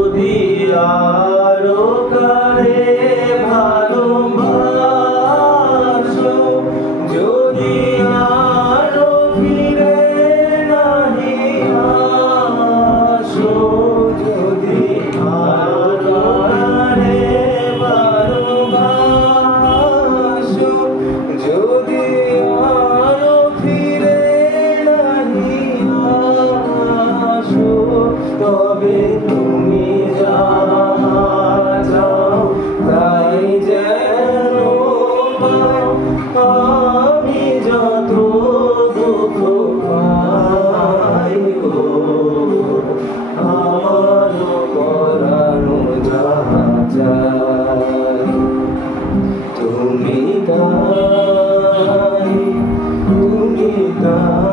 যদি আরো কারে ভালোবাসো, যদি আরো ফিরে নাহি আসো, যদি আরো কারে ভালোবাসো, যদি আরো ফিরে নাহি আসো, তবে তুমি যা চাও তাই যেন পাও। আমি যত দুঃখ পাই গো, আমার পরানো যাহা চাই, তুমি তাই, তুমি তাই।